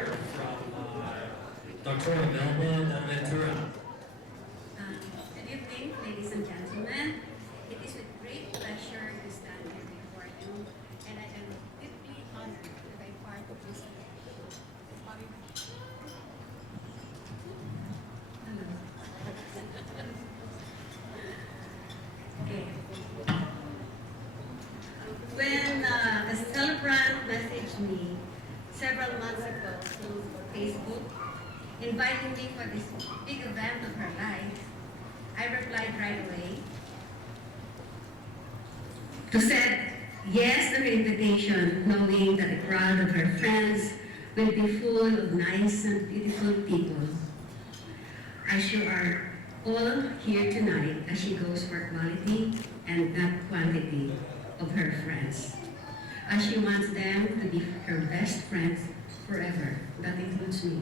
hear from Dr. Melba Ventura. Good evening, ladies and gentlemen. It is with great pleasure to stand here before you, and I am deeply honored to be part of this event. Okay. When a celebrant messaged me several months ago through Facebook, inviting me for this big event of her life, I replied right away to said yes to her invitation, knowing that the crowd of her friends will be full of nice and beautiful people. As you are all here tonight, as she goes for quality and not quantity of her friends. As she wants them to be her best friends forever. That includes me.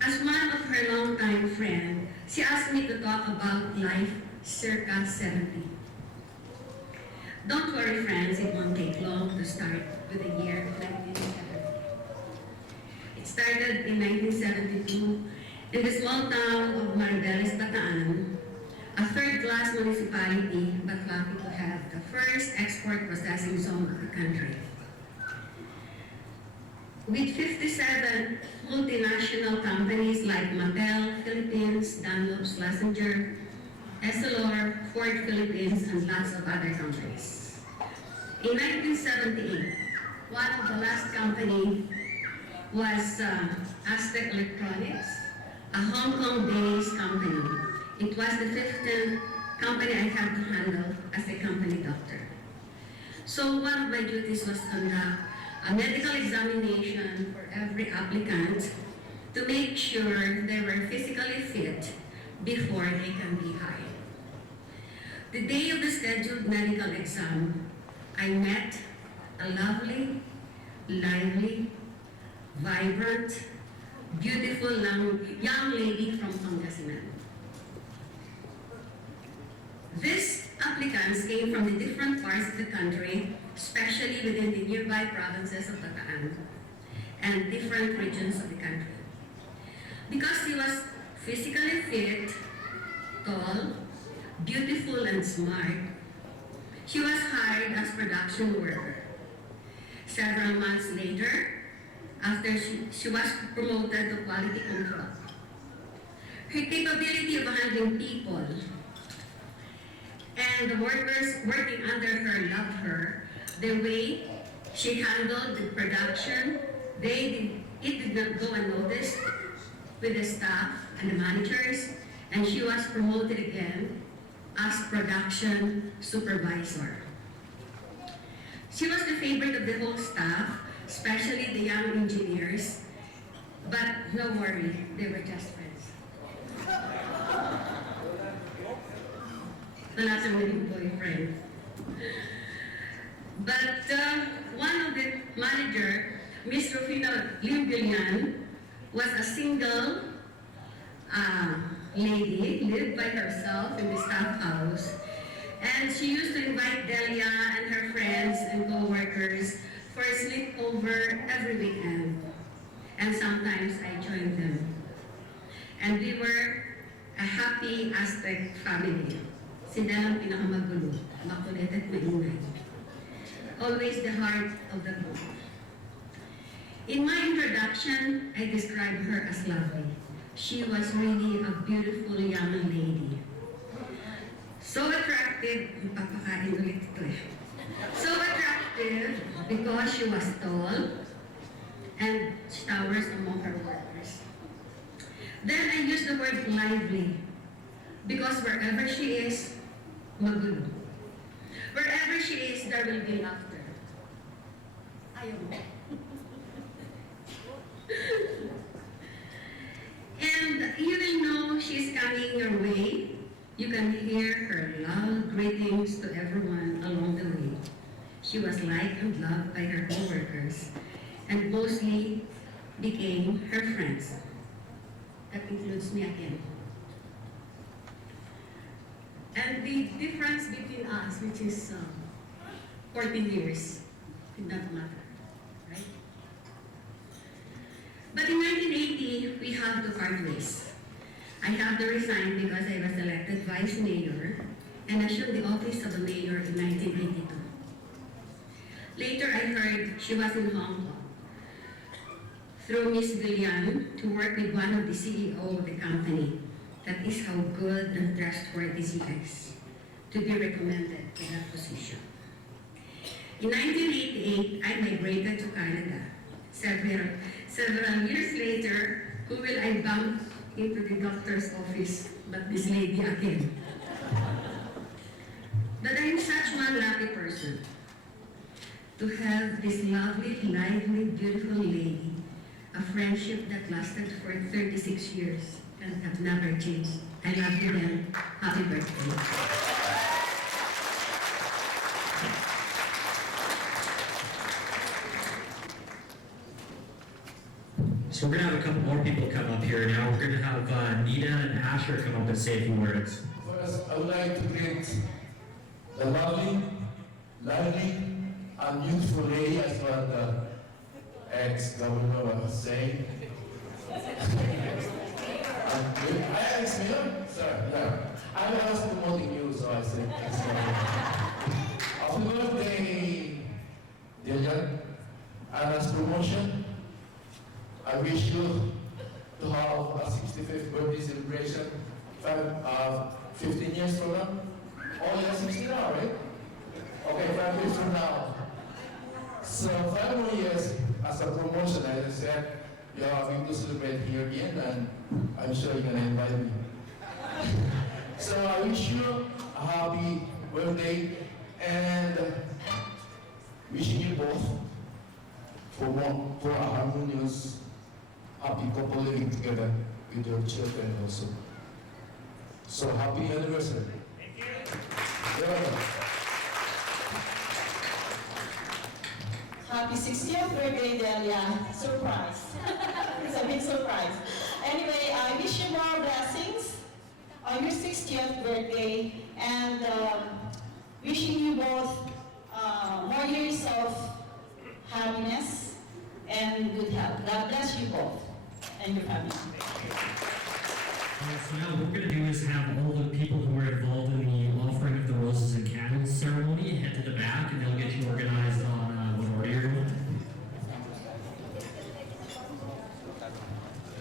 As one of her longtime friends, she asked me to talk about life circa 70. Don't worry, friends, it won't take long to start with the year 1970. It started in 1972 in the small town of Maribeles, Bataan, a third-class municipality but lucky to have the first export processing zone of the country. With 57 multinational companies like Mattel, Philippines, Dunlop's, Schlesinger, Essilor, Ford Philippines, and lots of other companies. In 1978, one of the last company was Aztec Electronics, a Hong Kong-based company. It was the 15th company I had to handle as a company doctor. So one of my duties was to conduct a medical examination for every applicant to make sure they were physically fit before they can be hired. The day of the scheduled medical exam, I met a lovely, lively, vibrant, beautiful young lady from Pangasinan. These applicants came from the different parts of the country, especially within the nearby provinces of Bataan and different regions of the country. Because she was physically fit, tall, beautiful, and smart, she was hired as production worker. Several months later, after she was promoted to quality control, her capability of handling people and the workers working under her loved her. The way she handled the production, it did not go unnoticed with the staff and the managers, and she was promoted again as production supervisor. She was the favorite of the whole staff, especially the young engineers, but no worry, they were just friends. Wala siyang naging boyfriend. But one of the manager, Miss Rufina Limbilian, was a single lady, lived by herself in the staff house. And she used to invite Delia and her friends and co-workers for a sleepover every weekend. And sometimes I joined them. And we were a happy Aztec family. Sila ang pinakamagulo, makulit at maingay. Always the heart of the group. In my introduction, I described her as lovely. She was really a beautiful young lady. So attractive, papakain ulit ito eh. So attractive because she was tall and she towers among her workers. Then I used the word lively because wherever she is, magulo. Wherever she is, there will be laughter. Ayaw mo. And you will know she's coming your way. You can hear her loud greetings to everyone along the way. She was liked and loved by her co-workers and mostly became her friends. That includes me again. And the difference between us, which is 14 years, did not matter, right? But in 1980, we have to part ways. I have to resign because I was elected vice mayor and assumed the office of the mayor in 1982. Later, I heard she was in Hong Kong through Miss Villian to work with one of the CEO of the company. That is how good and trustworthy she is to be recommended for that position. In 1988, I migrated to Canada. Several years later, who will I bump into the doctor's office but this lady again? But I'm such one lucky person to have this lovely, lively, beautiful lady, a friendship that lasted for 36 years and have never changed. I love you and happy birthday. So we're gonna have a couple more people come up here now. We're gonna have Nina and Asher come up and say a few words. First, I would like to greet the lovely, and youthful lady, as what the ex-governor was saying. Ex-mayor? Sir, yeah. I was promoting you, so I said ex-governor. Happy birthday, Dylan. And as promotion, I wish you to have a 65th birthday celebration 15 years from now. Oh, you're 60 now, right? Okay, 5 years from now. So 5 more years as a promotion, as I said, you're going to celebrate here again, and I'm sure you're going to invite me. So I wish you a happy birthday, and wishing you both for a harmonious, happy couple living together with your children also. So happy anniversary. Thank you. You're welcome. Happy 60th birthday, Delia. Surprise. It's a big surprise. Anyway, I wish you more blessings on your 60th birthday, and wishing you both more years of happiness and good health. God bless you both and your family. So now what we're going to do is have all the people who are involved in the offering of the roses and candles ceremony head to the back, and they'll get you organized on what order you're going.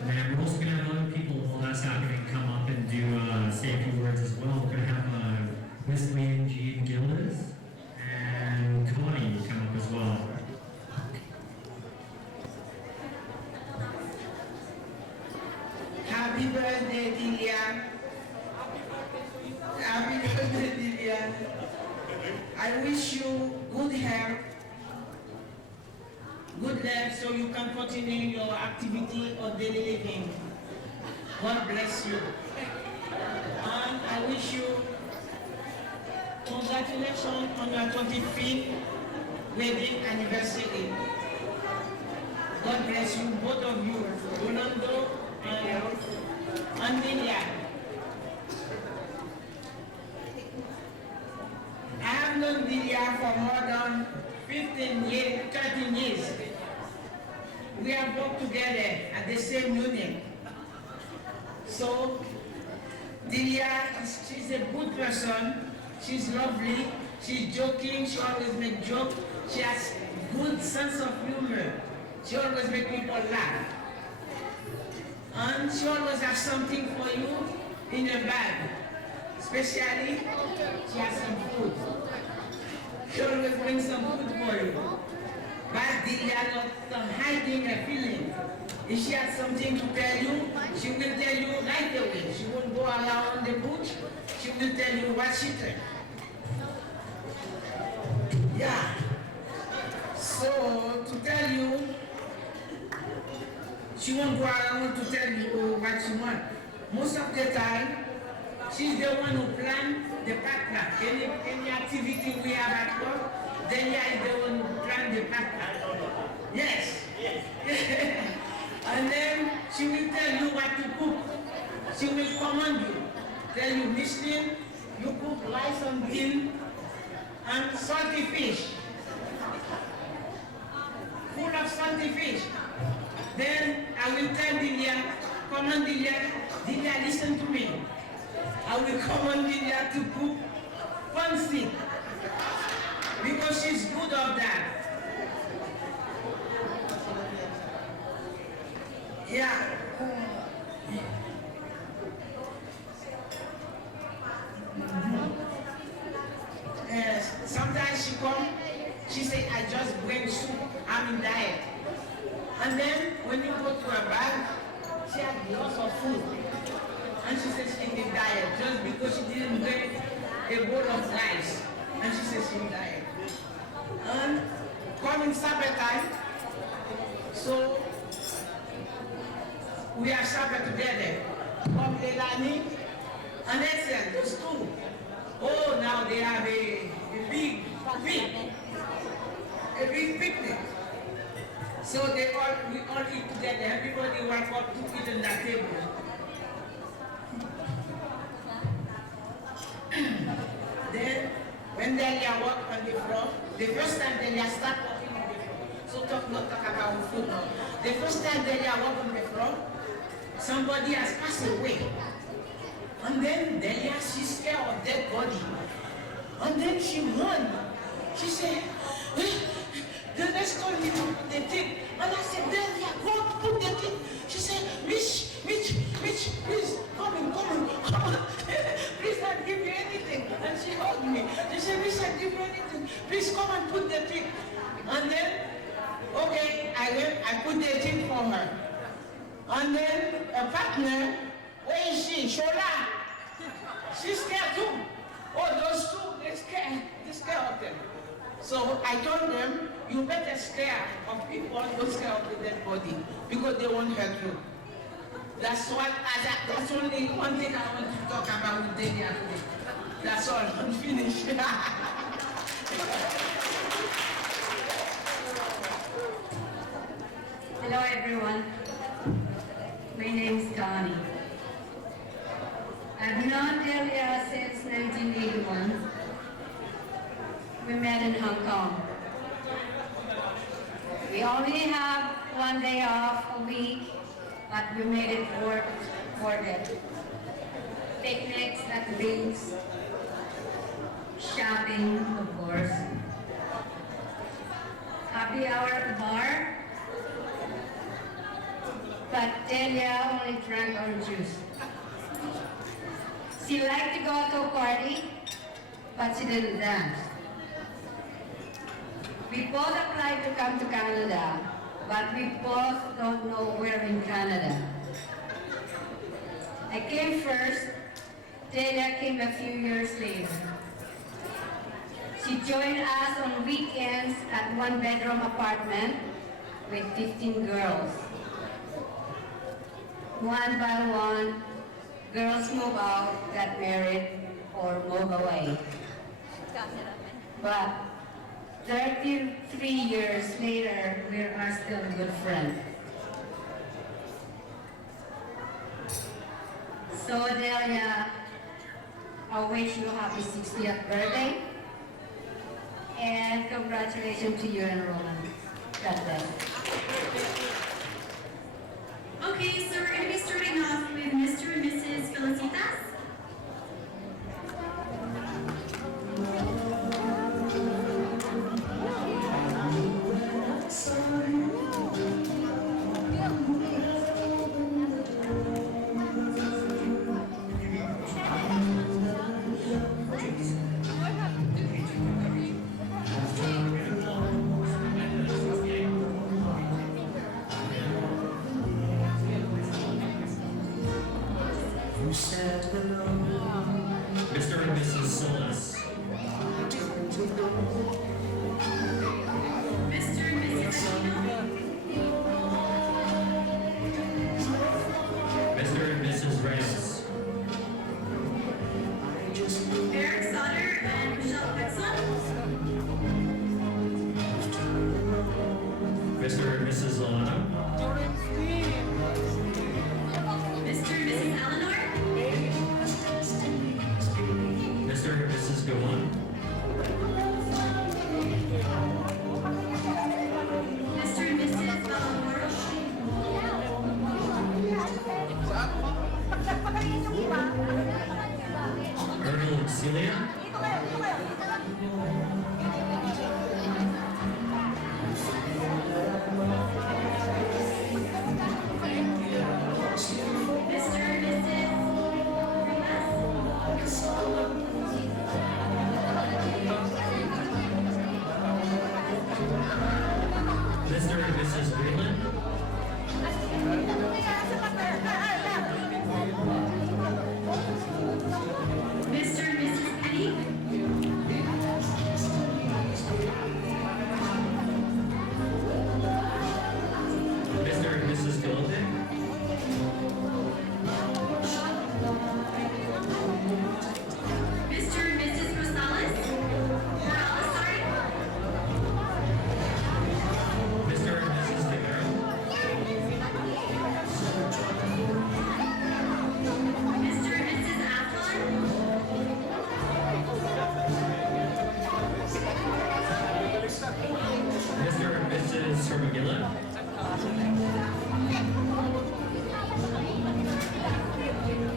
And then we're also going to have other people while that's happening come up and do say a few words as well. We're going to have Miss Lean Jean Gildas and Connie come up as well. Happy birthday, Delia. Happy birthday, Delia. I wish you good health, good life, so you can continue your activity of daily living. God bless you. And I wish you congratulations on your 25th wedding anniversary. God bless you, both of you, Rolando and Delia. I have known Delia for more than 15 years, 13 years. We have worked together at the same union. So, Delia, she's a good person, she's lovely, she's joking, she always makes jokes, she has good sense of humor, she always makes people laugh. And she always has something for you in her bag. Especially, she has some food. She always brings some food for you. But Delia not hiding her feelings. If she has something to tell you, she will tell you right away. She won't go around the bush. She will tell you what she thinks. Yeah. So, to tell you, she won't go around to tell you what she wants. Most of the time, she's the one who plans the partner. Any activity we have at work, Delia is the one who plans the partner. Yes. And then she will tell you what to cook. She will command you. Tell you, Michelin, you cook rice and bean and salty fish. Full of salty fish. Then I will come on, Delia. Delia, listen to me. I will come on Delia to cook fancy. Because she's good of that. Yeah. Yes. Sometimes she come, she say, I just bring soup, I'm in diet. And then when you go to her bag, she has lots of food. And she says she's in diet just because she didn't bring a bowl of rice. And she says she's in diet. And coming supper time, so we have supper together. Come Elani and Excel, those two. Oh, now they have a big picnic. So we all eat together. Everybody walk up to eat on that table. Then, when Delia walk on the floor, the first time Delia start walking on the floor, so not talk about food now. The first time Delia walk on the floor, somebody has passed away. And then Delia, she's scared of dead body. And then she run. She said, let's call me to put the thing. And I said, Delia, go put the thing. She said, Mitch, please, come on. Please, I'll give you anything. And she hugged me. She said, Mitch, I'll give you anything. Please come and put the thing. And then, okay, I put the thing for her. And then a partner, where is she? Shola. She's scared too. Oh, those two, they're scared of them. So I told them, you better scare of people, don't scare of the dead body, because they won't hurt you. That's only one thing I want to talk about with Delia today. That's all, I'm finished. Hello everyone. My name is Connie. I've known Delia since 1981. We met in Hong Kong. We only have one day off a week, but we made it worth it. Picnics at the beach, shopping, of course. Happy hour at the bar. But Delia only drank orange juice. She liked to go to a party, but she didn't dance. We both applied to come to Canada, but we both don't know where in Canada. I came first, Delia came a few years later. She joined us on weekends at one-bedroom apartment with 15 girls. One by one, girls move out, got married, or move away. But 33 years later, we are still good friends. So Delia, I wish you a happy 60th birthday, and congratulations to you and Roland. God bless. Okay, so we're going to be starting off with Mr. and Mrs. Felicitas. Mr. and Mrs. Solis. Mr. and Mrs. Aquino. Mr. and Mrs. Reyes. Eric Sauter and Michelle Whitson. Mr. and Mrs. Alano. Mr. and Mrs. Eleanor. Mr. and Mrs. Dewan. Mr. and Mrs. Valamoro. Aguila.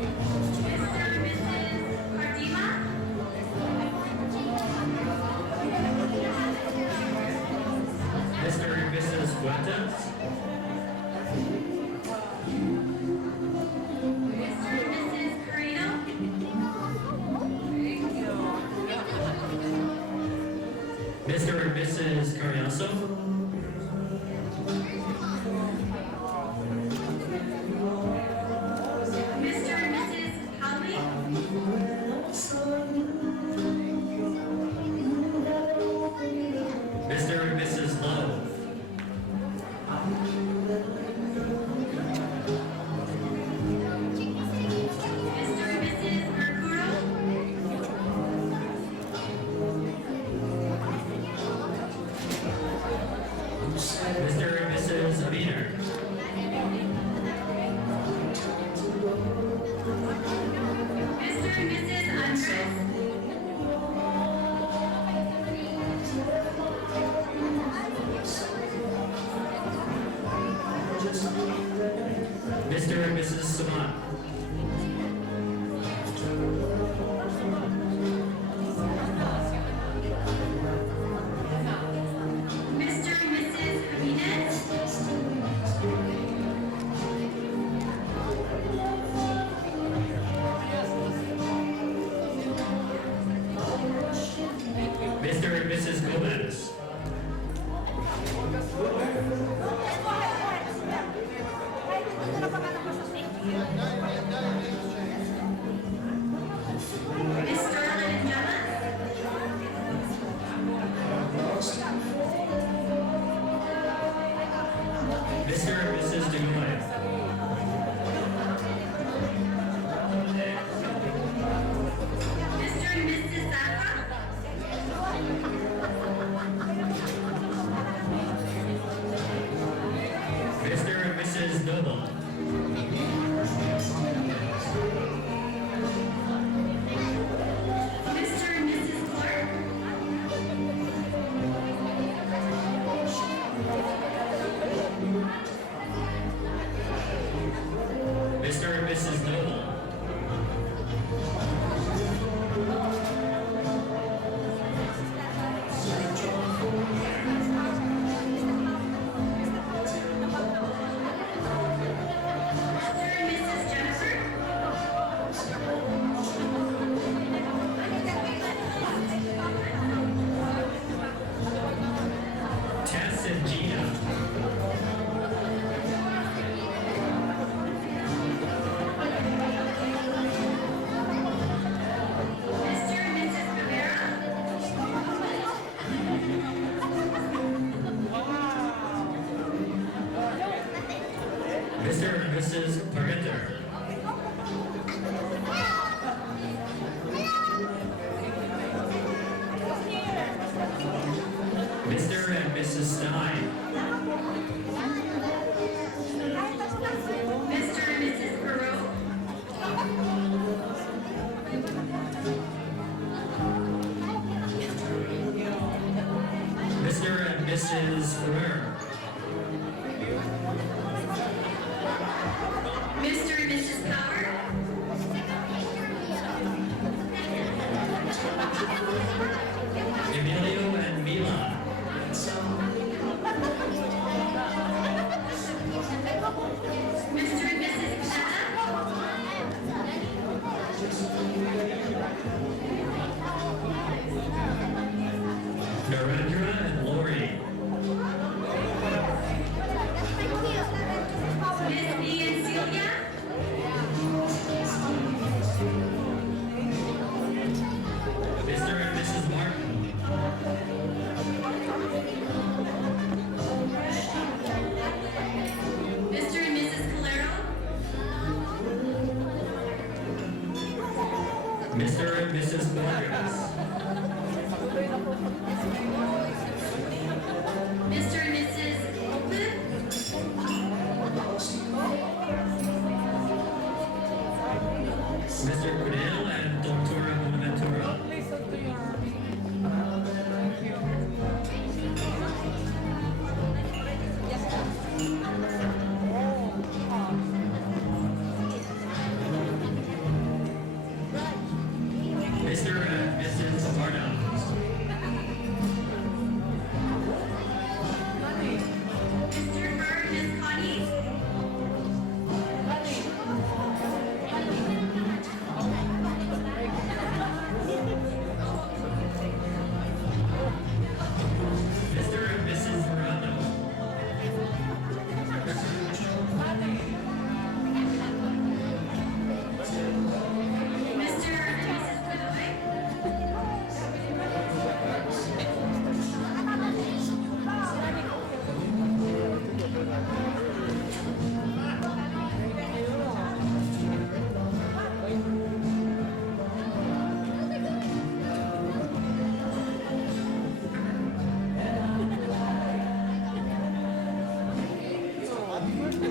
Mr. and Mrs. Cardima. Mr. and Mrs. Huertas. Mr. and Mrs. Carino. Mr. and Mrs. Carriazo. Mr. and Mrs. Howie. Mr. and Mrs. Lowe. Mr. and Mrs. Mercuro. Mr. and Mrs. Abiner. Mr. and Mrs. Andres. Mr. and Mrs. Samat. Mr. and Mrs. Jimenez. Mr. and Mrs. Gomez. Mr. Lanjala. Mr. and Mrs. DeGoy. Mr. and Mrs. Zafra. Mr. and Mrs. Noble. Mr. and Mrs. Clark. Mr. and Mrs. Noble. Mr. and Mrs. Jennifer. Tess and Gina. Mr. and Mrs. Rivera. Mr. and Mrs. Parenter. Mr. and Mrs. Stein. Mr. and Mrs. Perot. Mr. and Mrs. Ferrer. Mr. and Mrs. Power. Emilio and Milan. Mr. and Mrs. Canada. Narendra and Lori. Miss B and Celia. Mr. and Mrs. Martin. Mr. and Mrs. Calero. Mr. and Mrs. Vargas. Mr. and Mrs. Open. Mr. Cornell and Dr. Bonaventura. Thank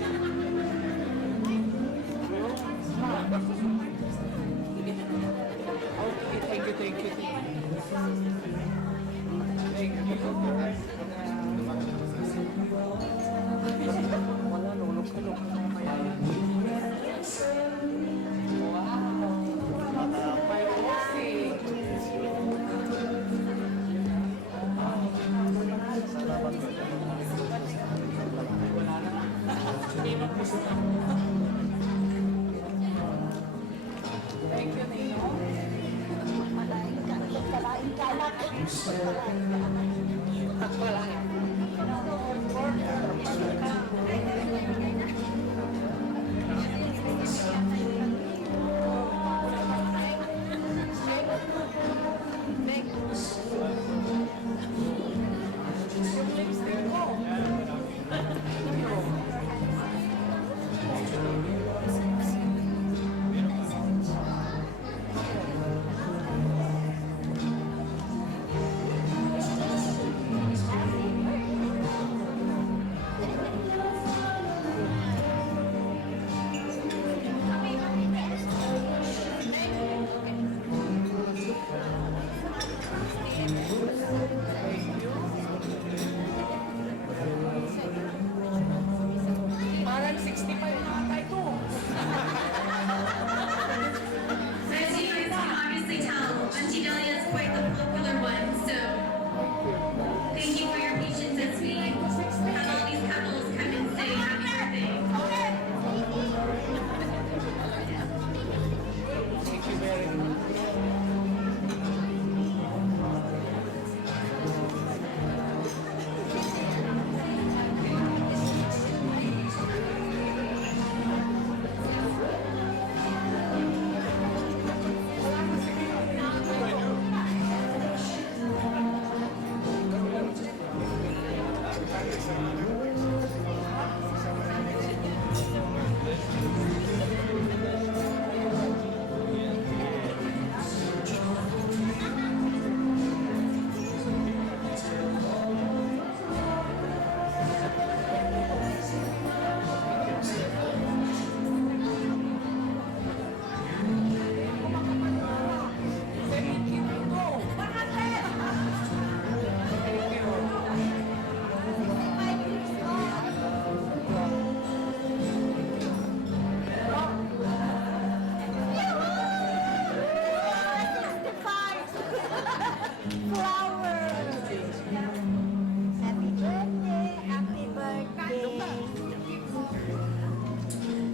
you, thank you, thank you. Wala, lulok-lulok na mamaya. Wow! May music! Salamat po. Wala na. Hindi mag-gusto. Thank you, Nino. Parang 65 na atay ko. As you guys can obviously tell, Auntie Delia is quite the popular one, so thank you for your patience as we have all these couples come and say happy birthday. Thank you very much.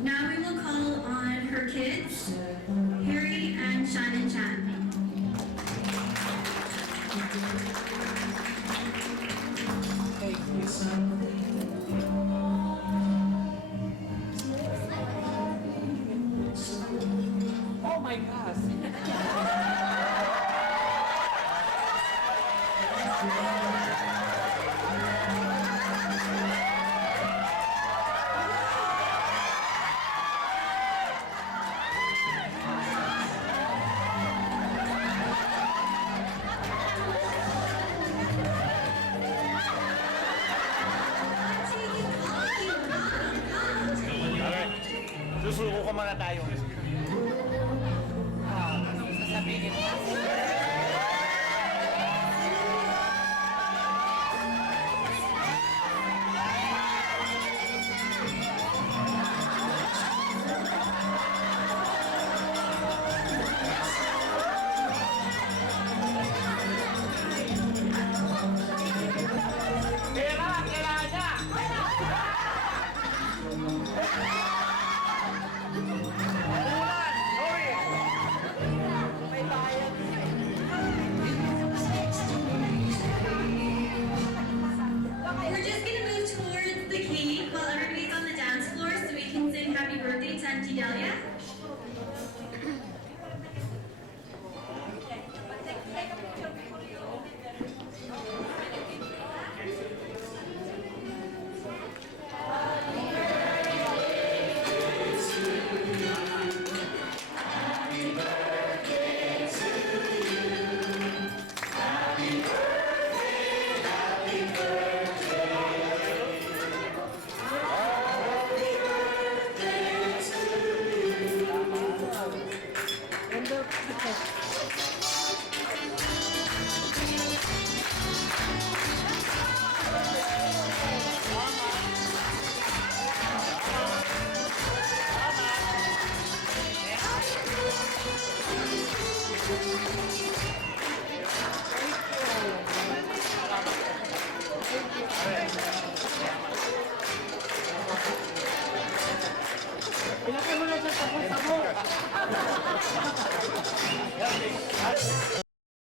Now we will call on her kids, Harry and Shannon Chan. Thank you. Oh my gosh. Susuko ko muna tayo. Anong sasabihin mo? Pera! Kailangan niya! Ulan! Sorry! May bayad. Ilagay mo na dyan sa pusa mo.